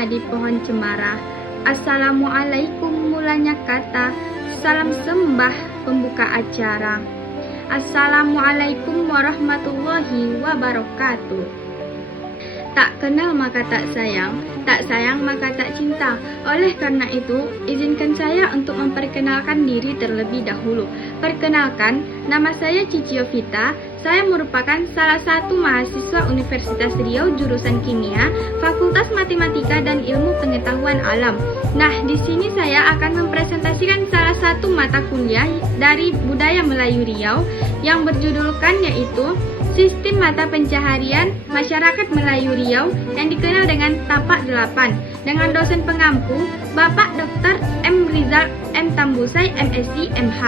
bunga di pohon cemara. Assalamualaikum mulanya kata, salam sembah pembuka acara. Assalamualaikum warahmatullahi wabarakatuh. Tak kenal maka tak sayang maka tak cinta. Oleh karena itu, izinkan saya untuk memperkenalkan diri terlebih dahulu. Perkenalkan, nama saya Cici Yovita. Saya merupakan salah satu mahasiswa Universitas Riau jurusan Kimia, Fakultas Matematika dan Ilmu Pengetahuan Alam. Nah, di sini saya akan mempresentasikan salah satu mata kuliah dari Budaya Melayu Riau yang berjudulkan yaitu Sistem Mata Pencaharian Masyarakat Melayu Riau yang dikenal dengan Tapak 8 dengan dosen pengampu Bapak Dr. M. Rizal M. Tambusai, MSc, MH.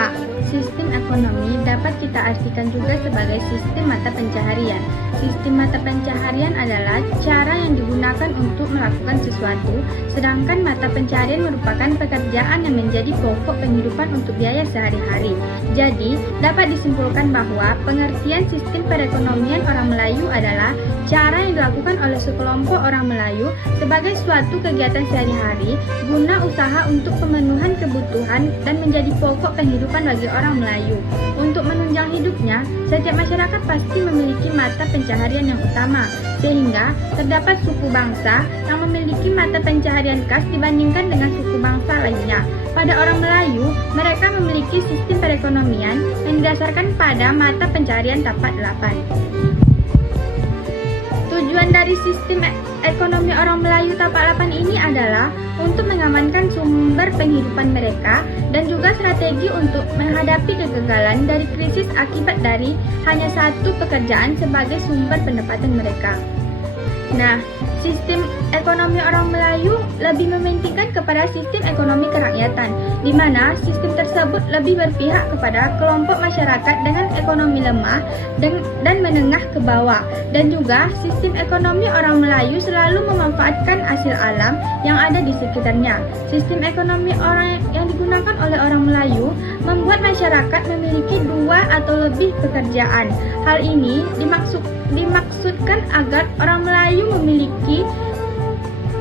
Sistem ekonomi dapat kita artikan juga sebagai sistem mata pencaharian. Sistem mata pencaharian adalah cara yang digunakan untuk melakukan sesuatu, sedangkan mata pencaharian merupakan pekerjaan yang menjadi pokok penghidupan untuk biaya sehari-hari. Jadi, dapat disimpulkan bahwa pengertian sistem perekonomian orang Melayu adalah cara yang dilakukan oleh sekelompok orang Melayu sebagai suatu kegiatan sehari-hari guna usaha untuk pemenuhan kebutuhan dan menjadi pokok penghidupan bagi orang Melayu. Untuk menunjang hidupnya, setiap masyarakat pasti memiliki mata pencaharian yang utama, sehingga terdapat suku bangsa yang memiliki mata pencaharian khas dibandingkan dengan suku bangsa lainnya. Pada orang Melayu, mereka memiliki sistem perekonomian yang didasarkan pada mata pencaharian Tapak 8. Tujuan dari sistem ekonomi orang Melayu Tapak 8 ini adalah untuk mengamankan sumber penghidupan mereka dan juga strategi untuk menghadapi kegagalan dari krisis akibat dari hanya satu pekerjaan sebagai sumber pendapatan mereka. Nah, sistem ekonomi orang Melayu lebih mementingkan kepada sistem ekonomi kerakyatan, di mana sistem tersebut lebih berpihak kepada kelompok masyarakat dengan ekonomi lemah dan menengah ke bawah. Dan juga sistem ekonomi orang Melayu selalu memanfaatkan hasil alam yang ada di sekitarnya. Sistem ekonomi orang yang digunakan oleh orang Melayu membuat masyarakat memiliki 2 atau lebih pekerjaan. Hal ini dimaksudkan agar orang Melayu memiliki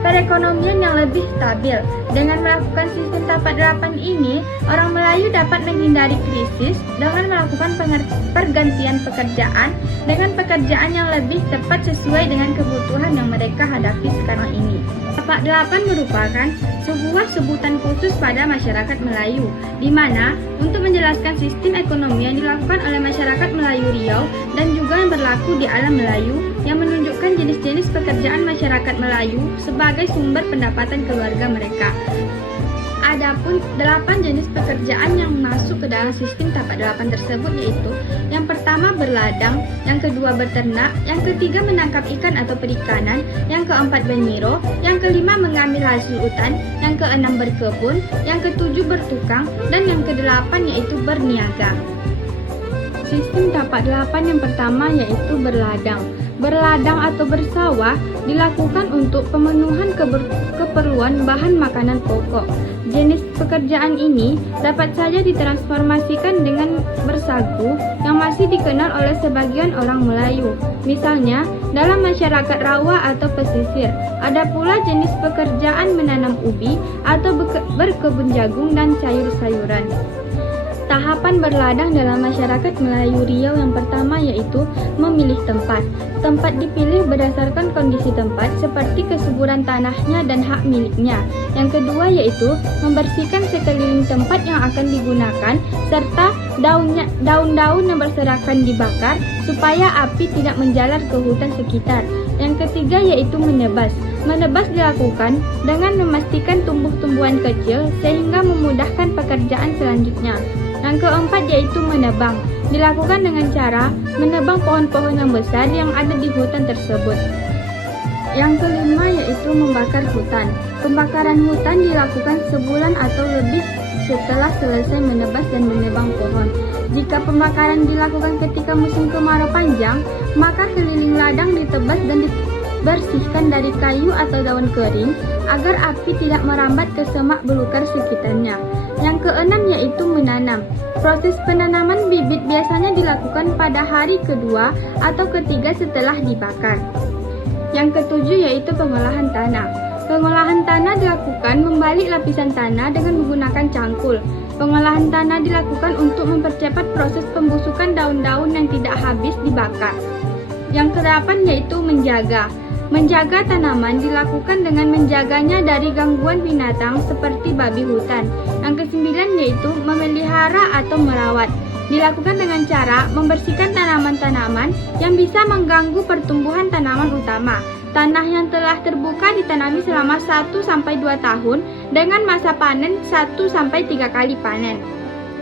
perekonomian yang lebih stabil. Dengan melakukan sistem Tapak 8 ini, orang Melayu dapat menghindari krisis dengan melakukan pergantian pekerjaan dengan pekerjaan yang lebih tepat sesuai dengan kebutuhan yang mereka hadapi sekarang ini. Tapak 8 merupakan sebuah sebutan khusus pada masyarakat Melayu, di mana untuk menjelaskan sistem ekonomi yang dilakukan oleh masyarakat Melayu Riau dan juga yang berlaku di alam Melayu yang menunjukkan jenis-jenis pekerjaan masyarakat Melayu sebagai sumber pendapatan keluarga mereka. Adapun 8 jenis pekerjaan yang masuk ke dalam sistem Tapak 8 tersebut yaitu yang pertama berladang, yang kedua beternak, yang ketiga menangkap ikan atau perikanan, yang keempat bermiro, yang kelima mengambil hasil hutan, yang keenam berkebun, yang ketujuh bertukang, dan yang kedelapan yaitu berniaga. Sistem Tapak 8 yang pertama yaitu berladang. Berladang atau bersawah dilakukan untuk pemenuhan keperluan bahan makanan pokok. Jenis pekerjaan ini dapat saja ditransformasikan dengan bersagu yang masih dikenal oleh sebagian orang Melayu. Misalnya, dalam masyarakat rawa atau pesisir, ada pula jenis pekerjaan menanam ubi atau berkebun jagung dan sayur-sayuran. Tahapan berladang dalam masyarakat Melayu Riau yang pertama yaitu memilih tempat. Tempat dipilih berdasarkan kondisi tempat seperti kesuburan tanahnya dan hak miliknya. Yang kedua yaitu membersihkan sekeliling tempat yang akan digunakan serta daun-daun yang berserakan dibakar supaya api tidak menjalar ke hutan sekitar. Yang ketiga yaitu menebas. Menebas dilakukan dengan memastikan tumbuh-tumbuhan kecil sehingga memudahkan pekerjaan selanjutnya. Yang keempat yaitu menebang. Dilakukan dengan cara menebang pohon-pohon yang besar yang ada di hutan tersebut. Yang kelima yaitu membakar hutan. Pembakaran hutan dilakukan sebulan atau lebih setelah selesai menebas dan menebang pohon. Jika pembakaran dilakukan ketika musim kemarau panjang, maka keliling ladang ditebas dan dibersihkan dari kayu atau daun kering agar api tidak merambat ke semak belukar sekitarnya. Yang keenam yaitu menanam. Proses penanaman bibit biasanya dilakukan pada hari kedua atau ketiga setelah dibakar. Yang ketujuh yaitu pengolahan tanah. Pengolahan tanah dilakukan membalik lapisan tanah dengan menggunakan cangkul. Pengolahan tanah dilakukan untuk mempercepat proses pembusukan daun-daun yang tidak habis dibakar. Yang kedelapan yaitu menjaga. Menjaga tanaman dilakukan dengan menjaganya dari gangguan binatang seperti babi hutan. Yang kesembilan yaitu memelihara atau merawat. Dilakukan dengan cara membersihkan tanaman-tanaman yang bisa mengganggu pertumbuhan tanaman utama. Tanah yang telah terbuka ditanami selama 1-2 tahun dengan masa panen 1-3 kali panen.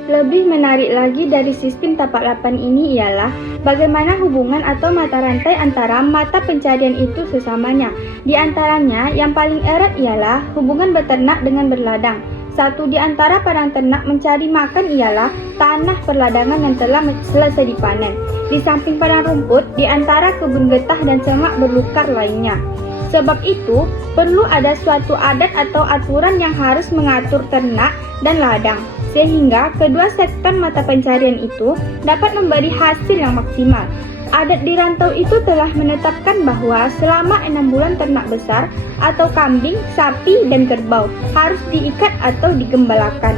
Lebih menarik lagi dari sistem tapak lapan ini ialah bagaimana hubungan atau mata rantai antara mata pencarian itu sesamanya. Di antaranya yang paling erat ialah hubungan beternak dengan berladang. Satu di antara padang ternak mencari makan ialah tanah perladangan yang telah selesai dipanen. Di samping padang rumput, di antara kebun getah dan semak belukar lainnya. Sebab itu, perlu ada suatu adat atau aturan yang harus mengatur ternak dan ladang, sehingga kedua sektor mata pencarian itu dapat memberi hasil yang maksimal. Adat di rantau itu telah menetapkan bahwa selama 6 bulan ternak besar atau kambing, sapi, dan kerbau harus diikat atau digembalakan.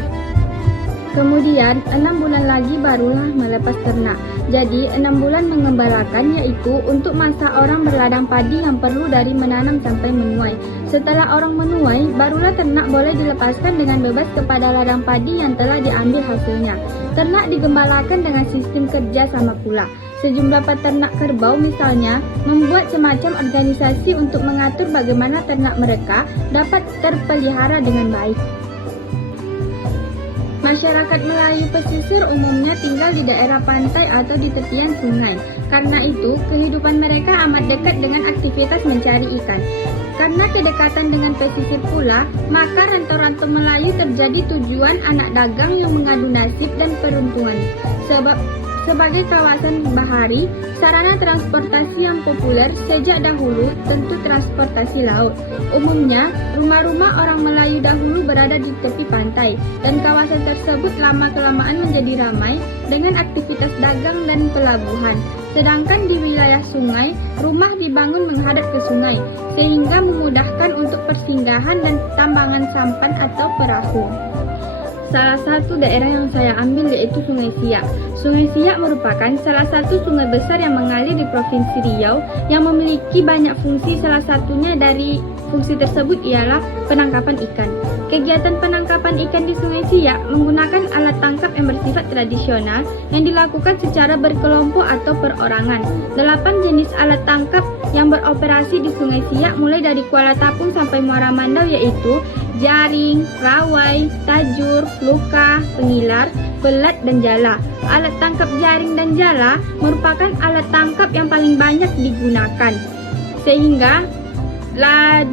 Kemudian 6 bulan lagi barulah melepas ternak. Jadi 6 bulan mengembalakan yaitu untuk masa orang berladang padi yang perlu dari menanam sampai menuai. Setelah orang menuai, barulah ternak boleh dilepaskan dengan bebas kepada ladang padi yang telah diambil hasilnya. Ternak digembalakan dengan sistem kerja sama pula. Sejumlah peternak kerbau misalnya membuat semacam organisasi untuk mengatur bagaimana ternak mereka dapat terpelihara dengan baik. Masyarakat Melayu pesisir umumnya tinggal di daerah pantai atau di tepian sungai. Karena itu, kehidupan mereka amat dekat dengan aktivitas mencari ikan. Karena kedekatan dengan pesisir pula, maka rantau-rantau Melayu terjadi tujuan anak dagang yang mengadu nasib dan peruntungan. Sebagai kawasan bahari, sarana transportasi yang populer sejak dahulu tentu transportasi laut. Umumnya, rumah-rumah orang Melayu dahulu berada di tepi pantai, dan kawasan tersebut lama-kelamaan menjadi ramai dengan aktivitas dagang dan pelabuhan. Sedangkan di wilayah sungai, rumah dibangun menghadap ke sungai, sehingga memudahkan untuk persinggahan dan tambangan sampan atau perahu. Salah satu daerah yang saya ambil yaitu Sungai Siak. Sungai Siak merupakan salah satu sungai besar yang mengalir di Provinsi Riau yang memiliki banyak fungsi. Salah satunya dari fungsi tersebut ialah penangkapan ikan. Kegiatan penangkapan ikan di Sungai Siak menggunakan alat tangkap yang bersifat tradisional yang dilakukan secara berkelompok atau perorangan. 8 jenis alat tangkap yang beroperasi di Sungai Siak mulai dari Kuala Tapung sampai Muara Mandau yaitu jaring, rawai, tajur, luka, pengilar, belat, dan jala. Alat tangkap jaring dan jala merupakan alat tangkap yang paling banyak digunakan, sehingga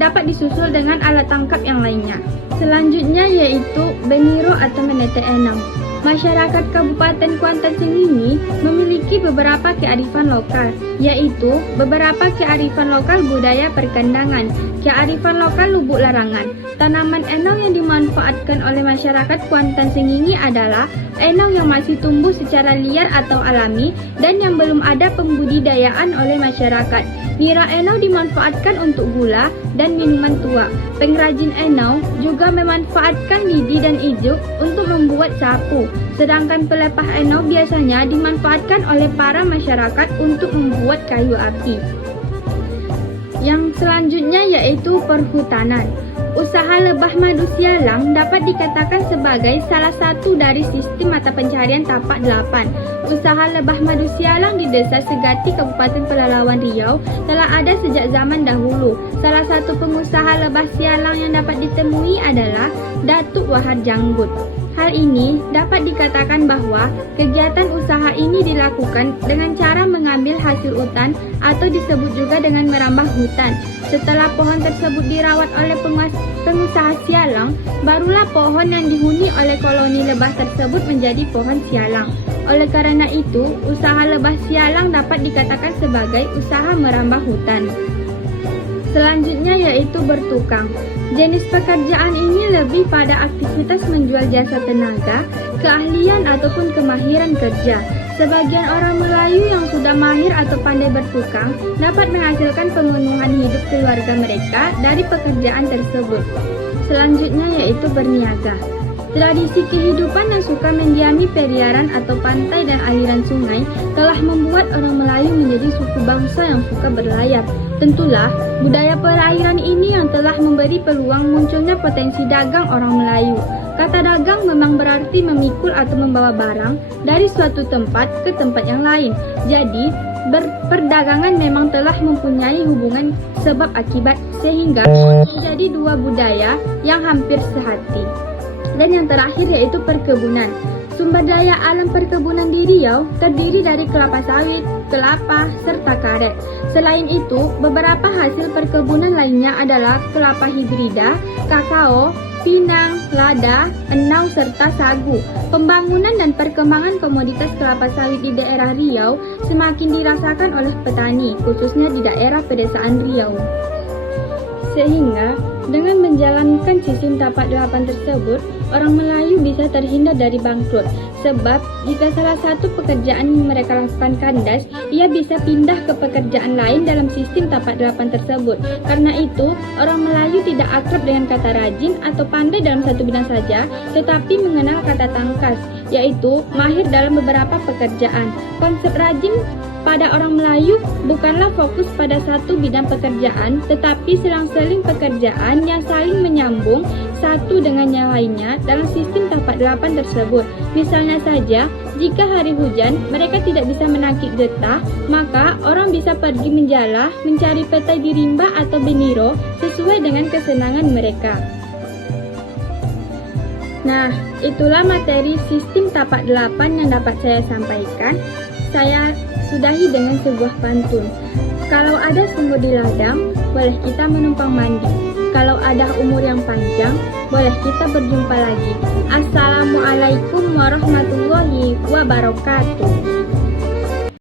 dapat disusul dengan alat tangkap yang lainnya. Selanjutnya yaitu beniro atau menete enong. Masyarakat Kabupaten Kuantan Sengingi memiliki beberapa kearifan lokal, yaitu beberapa kearifan lokal budaya perkandangan, kearifan lokal lubuk larangan. Tanaman enong yang dimanfaatkan oleh masyarakat Kuantan Sengingi adalah enong yang masih tumbuh secara liar atau alami dan yang belum ada pembudidayaan oleh masyarakat. Nira enong dimanfaatkan untuk gula dan minuman tua. Pengrajin enong juga memanfaatkan lidi dan ijuk untuk membuat sapu. Sedangkan pelepah enong biasanya dimanfaatkan oleh para masyarakat untuk membuat kayu api. Yang selanjutnya yaitu perhutanan. Usaha lebah madu sialang dapat dikatakan sebagai salah satu dari sistem mata pencarian tapak 8. Usaha lebah madu sialang di Desa Segati, Kabupaten Pelalawan Riau telah ada sejak zaman dahulu. Salah satu pengusaha lebah sialang yang dapat ditemui adalah Datuk Wahar Janggut. Hal ini dapat dikatakan bahwa kegiatan usaha ini dilakukan dengan cara mengambil hasil hutan atau disebut juga dengan merambah hutan. Setelah pohon tersebut dirawat oleh pengusaha sialang, barulah pohon yang dihuni oleh koloni lebah tersebut menjadi pohon sialang. Oleh karena itu, usaha lebah sialang dapat dikatakan sebagai usaha merambah hutan. Selanjutnya yaitu bertukang. Jenis pekerjaan ini lebih pada aktivitas menjual jasa tenaga, keahlian ataupun kemahiran kerja. Sebagian orang Melayu yang sudah mahir atau pandai bertukang dapat menghasilkan pemenuhan hidup keluarga mereka dari pekerjaan tersebut. Selanjutnya yaitu berniaga. Tradisi kehidupan yang suka mendiami periaran atau pantai dan aliran sungai telah membuat orang Melayu menjadi suku bangsa yang suka berlayar. Tentulah, budaya perairan ini yang telah memberi peluang munculnya potensi dagang orang Melayu. Kata dagang memang berarti memikul atau membawa barang dari suatu tempat ke tempat yang lain. Jadi, perdagangan memang telah mempunyai hubungan sebab akibat sehingga menjadi dua budaya yang hampir sehati. Dan yang terakhir yaitu perkebunan. Sumber daya alam perkebunan di Riau terdiri dari kelapa sawit, kelapa, serta karet. Selain itu, beberapa hasil perkebunan lainnya adalah kelapa hibrida, kakao, pinang, lada, enau, serta sagu. Pembangunan dan perkembangan komoditas kelapa sawit di daerah Riau semakin dirasakan oleh petani, khususnya di daerah pedesaan Riau. Sehingga, dengan menjalankan sistem tapak 8 tersebut, orang Melayu bisa terhindar dari bangkrut. Sebab, jika salah satu pekerjaan yang mereka lakukan kandas, ia bisa pindah ke pekerjaan lain dalam sistem tapak 8 tersebut. Karena itu, orang Melayu tidak akrab dengan kata rajin atau pandai dalam satu bidang saja, tetapi mengenal kata tangkas, yaitu mahir dalam beberapa pekerjaan. Konsep rajin pada orang Melayu bukanlah fokus pada satu bidang pekerjaan, tetapi selang-seling pekerjaan yang saling menyambung satu dengan yang lainnya dalam sistem tapak 8 tersebut. Misalnya saja, jika hari hujan, mereka tidak bisa menangkap getah, maka orang bisa pergi menjala, mencari petai di rimba atau beniro sesuai dengan kesenangan mereka. Nah, itulah materi sistem tapak 8 yang dapat saya sampaikan. Saya sudahi dengan sebuah pantun. Kalau ada sumur di ladang, boleh kita menumpang mandi. Kalau ada umur yang panjang, boleh kita berjumpa lagi. Assalamualaikum warahmatullahi wabarakatuh.